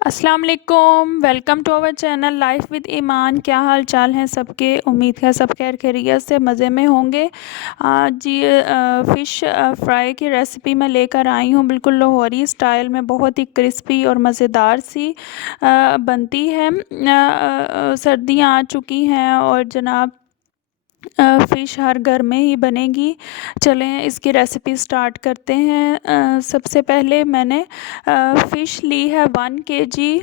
अस्सलाम वालेकुम। Welcome to our channel life with Iman. क्या हाल चाल हैं सबके? उम्मीद है सब खैर खैरियत से मज़े में होंगे। आज ये फ़िश फ्राई की रेसिपी मैं लेकर आई हूँ, बिल्कुल लाहौरी स्टाइल में, बहुत ही क्रिस्पी और मज़ेदार सी बनती है। सर्दियाँ आ चुकी हैं और जनाब फ़िश हर घर में ही बनेगी। चलें इसकी रेसिपी स्टार्ट करते हैं। सबसे पहले मैंने फ़िश ली है 1 kg,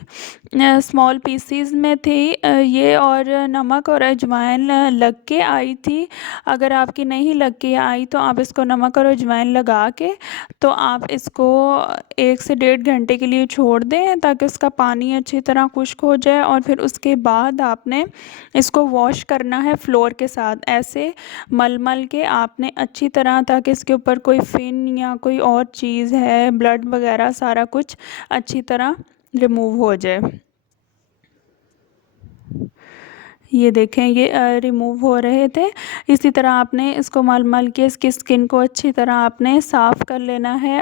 स्मॉल पीसीज में थी ये, और नमक और अजवाइन लग के आई थी। अगर आपकी नहीं लग के आई तो आप इसको नमक और अजवाइन लगा के तो आप इसको 1 से 1.5 घंटे के लिए छोड़ दें ताकि उसका पानी अच्छी तरह खुश्क हो जाए। और फिर उसके बाद आपने इसको वॉश करना है फ्लोर के साथ, ऐसे मल मल के आपने अच्छी तरह, ताकि इसके ऊपर कोई फिन या कोई और चीज़ है, ब्लड वगैरह सारा कुछ अच्छी तरह रिमूव हो जाए। ये देखें, ये रिमूव हो रहे थे। इसी तरह आपने इसको मल मल के इसकी स्किन को अच्छी तरह आपने साफ़ कर लेना है।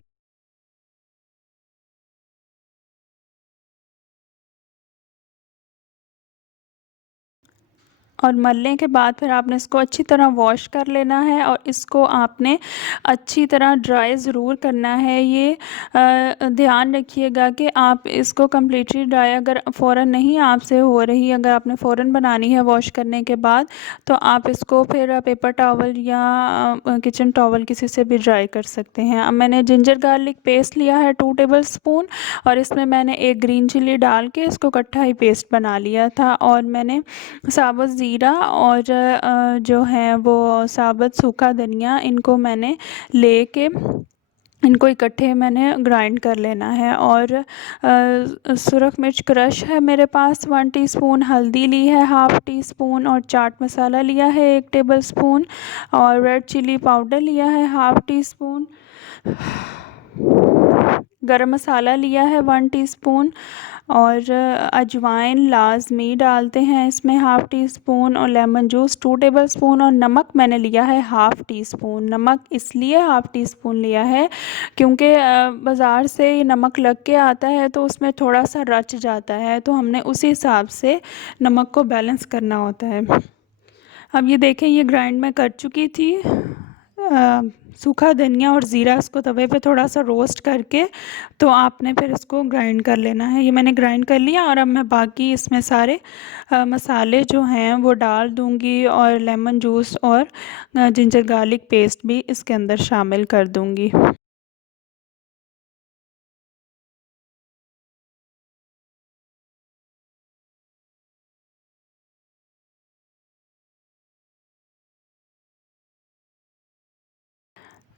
और मलने के बाद फिर आपने इसको अच्छी तरह वॉश कर लेना है और इसको आपने अच्छी तरह ड्राई ज़रूर करना है। ये ध्यान रखिएगा कि आप इसको कम्प्लीटली ड्राई, अगर फ़ौरन नहीं आपसे हो रही, अगर आपने फ़ौरन बनानी है वॉश करने के बाद, तो आप इसको फिर पेपर टॉवल या किचन टॉवल किसी से भी ड्राई कर सकते हैं। अब मैंने जिंजर गार्लिक पेस्ट लिया है 2 टेबल स्पून, और इसमें मैंने एक ग्रीन चिल्ली डाल के इसको इकट्ठा ही पेस्ट बना लिया था। और मैंने साबुत ज़ीरा और जो है वो साबुत सूखा धनिया, इनको मैंने लेके इनको इकट्ठे मैंने ग्राइंड कर लेना है। और सुरख मिर्च क्रश है मेरे पास 1 टीस्पून, हल्दी ली है 1/2 टीस्पून, और चाट मसाला लिया है 1 टेबल स्पून, और रेड चिली पाउडर लिया है 1/2 टीस्पून, गरम मसाला लिया है 1 टीस्पून, और अजवाइन लाजमी डालते हैं इसमें 1/2 टीस्पून, और लेमन जूस 2 टेबल स्पून, और नमक मैंने लिया है 1/2 टीस्पून। नमक इसलिए 1/2 टीस्पून लिया है क्योंकि बाज़ार से ये नमक लग के आता है तो उसमें थोड़ा सा रच जाता है, तो हमने उसी हिसाब से नमक को बैलेंस करना होता है। अब ये देखें, ये ग्राइंड मैं कर चुकी थी। सूखा धनिया और ज़ीरा इसको तवे पे थोड़ा सा रोस्ट करके तो आपने फिर इसको ग्राइंड कर लेना है। ये मैंने ग्राइंड कर लिया, और अब मैं बाकी इसमें सारे मसाले जो हैं वो डाल दूँगी, और लेमन जूस और जिंजर गार्लिक पेस्ट भी इसके अंदर शामिल कर दूँगी।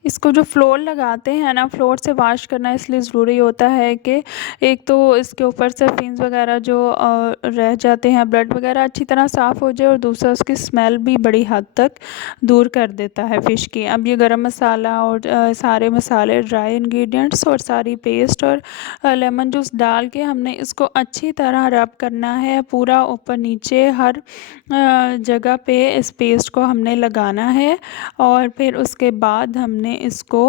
इसको जो फ्लोर लगाते हैं ना, फ्लोर से वॉश करना इसलिए ज़रूरी होता है कि एक तो इसके ऊपर से फिन्स वगैरह जो रह जाते हैं, ब्लड वगैरह अच्छी तरह साफ़ हो जाए, और दूसरा उसकी स्मेल भी बड़ी हद तक दूर कर देता है फ़िश की। अब ये गरम मसाला और सारे मसाले, ड्राई इंग्रेडिएंट्स और सारी पेस्ट और लेमन जूस डाल के हमने इसको अच्छी तरह रब करना है, पूरा ऊपर नीचे हर जगह पे इस पेस्ट को हमने लगाना है। और फिर उसके बाद हमने इसको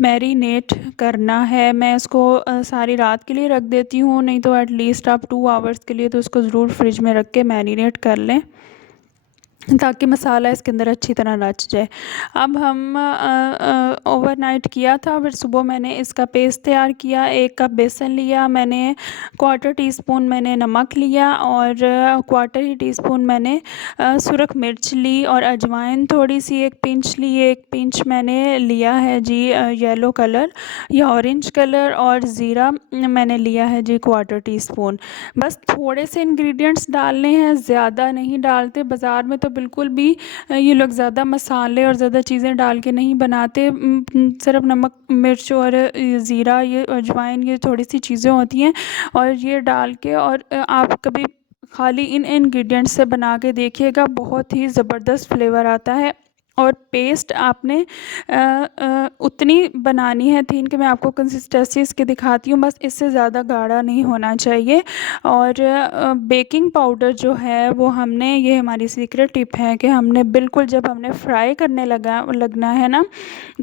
मैरिनेट करना है। मैं इसको सारी रात के लिए रख देती हूँ, नहीं तो एटलीस्ट आप 2 आवर्स के लिए तो इसको ज़रूर फ्रिज में रख के मैरिनेट कर लें ताकि मसाला इसके अंदर अच्छी तरह रच जाए। अब हम ओवरनाइट किया था, फिर सुबह मैंने इसका पेस्ट तैयार किया। 1 कप बेसन लिया मैंने, 1/4 टीस्पून मैंने नमक लिया, और 1/4 ही टीस्पून मैंने सुरख मिर्च ली, और अजवाइन थोड़ी सी 1 पिंच ली। 1 पिंच मैंने लिया है जी येलो कलर या ऑरेंज कलर, और ज़ीरा मैंने लिया है जी 1/4 टीस्पून। बस थोड़े से इंग्रेडिएंट्स डालने हैं, ज़्यादा नहीं डालते। बाज़ार में तो बिल्कुल भी ये लोग ज़्यादा मसाले और ज़्यादा चीज़ें डाल के नहीं बनाते। सिर्फ नमक मिर्च और ज़ीरा, ये अजवाइन, ये थोड़ी सी चीज़ें होती हैं, और ये डाल के, और आप कभी खाली इन इंग्रेडिएंट्स से बना के देखिएगा, बहुत ही ज़बरदस्त फ्लेवर आता है। और पेस्ट आपने उतनी बनानी है थिन कि मैं आपको कंसिस्टेंसी इसकी दिखाती हूँ, बस इससे ज़्यादा गाढ़ा नहीं होना चाहिए। और बेकिंग पाउडर जो है वो हमने, ये हमारी सीक्रेट टिप है कि हमने बिल्कुल जब हमने फ्राई करने लगना है ना,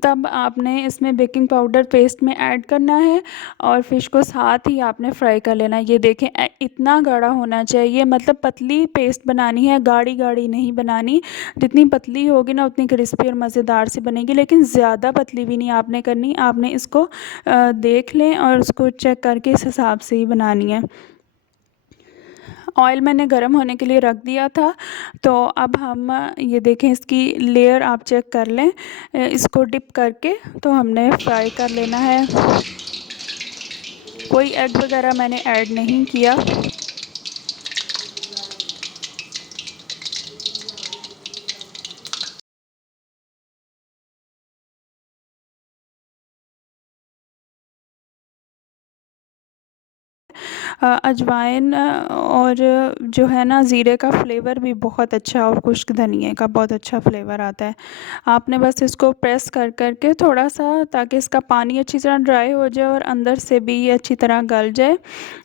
तब आपने इसमें बेकिंग पाउडर पेस्ट में ऐड करना है और फ़िश को साथ ही आपने फ्राई कर लेना है। ये देखें इतना गाढ़ा होना चाहिए, मतलब पतली पेस्ट बनानी है, गाढ़ी गाढ़ी नहीं बनानी। जितनी पतली होगी ना उतनी क्रिस्पी और मज़ेदार सी बनेगी, लेकिन ज़्यादा पतली भी नहीं आपने करनी। आपने इसको देख लें और उसको चेक करके इस हिसाब से ही बनानी है। ऑयल मैंने गरम होने के लिए रख दिया था, तो अब हम ये देखें इसकी लेयर आप चेक कर लें, इसको डिप करके तो हमने फ्राई कर लेना है। कोई एग वगैरह मैंने ऐड नहीं किया। अजवाइन और जो है ना ज़ीरे का फ्लेवर भी बहुत अच्छा, और खुश्क धनिए का बहुत अच्छा फ्लेवर आता है। आपने बस इसको प्रेस कर कर के थोड़ा सा, ताकि इसका पानी अच्छी तरह ड्राई हो जाए और अंदर से भी ये अच्छी तरह गल जाए,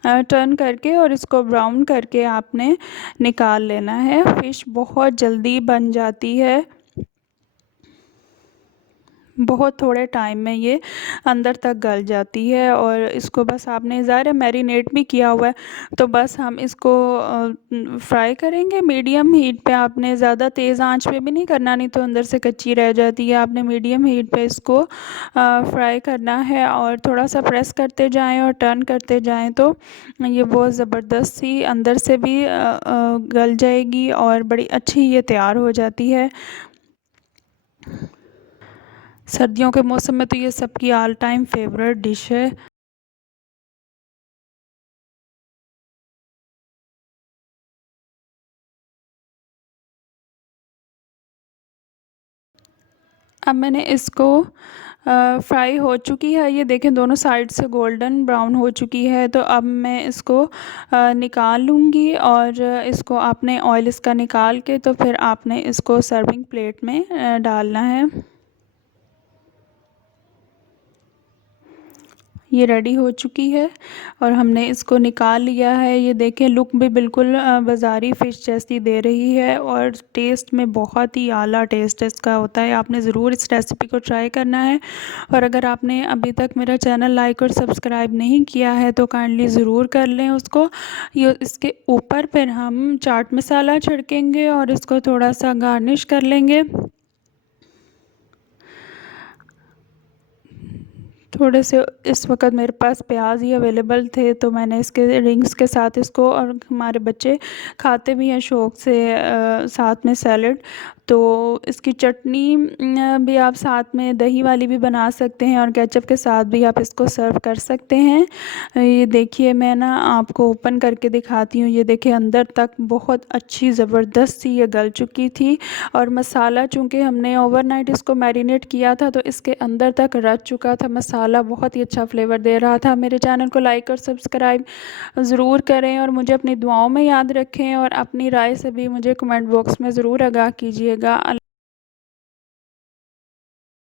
टर्न करके और इसको ब्राउन करके आपने निकाल लेना है। फ़िश बहुत जल्दी बन जाती है, बहुत थोड़े टाइम में ये अंदर तक गल जाती है। और इसको बस आपने, ज़ाहिर है मैरिनेट भी किया हुआ है, तो बस हम इसको फ्राई करेंगे मीडियम हीट पे। आपने ज़्यादा तेज़ आंच पे भी नहीं करना, नहीं तो अंदर से कच्ची रह जाती है। आपने मीडियम हीट पे इसको फ्राई करना है और थोड़ा सा प्रेस करते जाएं और टर्न करते जाएं, तो ये बहुत ज़बरदस्त सी अंदर से भी गल जाएगी और बड़ी अच्छी ये तैयार हो जाती है। सर्दियों के मौसम में तो ये सबकी ऑल टाइम फेवरेट डिश है। अब मैंने इसको फ्राई हो चुकी है, ये देखें दोनों साइड से गोल्डन ब्राउन हो चुकी है। तो अब मैं इसको निकाल लूँगी, और इसको आपने ऑयल इसका निकाल के तो फिर आपने इसको सर्विंग प्लेट में डालना है। ये रेडी हो चुकी है और हमने इसको निकाल लिया है। ये देखें लुक भी बिल्कुल बाज़ारी फ़िश जैसी दे रही है, और टेस्ट में बहुत ही आला टेस्ट इसका होता है। आपने ज़रूर इस रेसिपी को ट्राई करना है। और अगर आपने अभी तक मेरा चैनल लाइक और सब्सक्राइब नहीं किया है तो काइंडली ज़रूर कर लें उसको। ये इसके ऊपर फिर हम चाट मसाला छिड़केंगे और इसको थोड़ा सा गार्निश कर लेंगे। थोड़े से इस वक्त मेरे पास प्याज ही अवेलेबल थे, तो मैंने इसके रिंग्स के साथ इसको, और हमारे बच्चे खाते भी हैं शौक़ से साथ में सैलड, तो इसकी चटनी भी आप साथ में दही वाली भी बना सकते हैं और केचप के साथ भी आप इसको सर्व कर सकते हैं। ये देखिए मैं ना आपको ओपन करके दिखाती हूँ। ये देखिए अंदर तक बहुत अच्छी ज़बरदस्त सी ये गल चुकी थी, और मसाला चूँकि हमने ओवरनाइट इसको मैरिनेट किया था तो इसके अंदर तक रच चुका था मसाला, बहुत ही अच्छा फ्लेवर दे रहा था। मेरे चैनल को लाइक और सब्सक्राइब ज़रूर करें और मुझे अपनी दुआओं में याद रखें, और अपनी राय से भी मुझे कमेंट बॉक्स में ज़रूर आगाह कीजिएगा।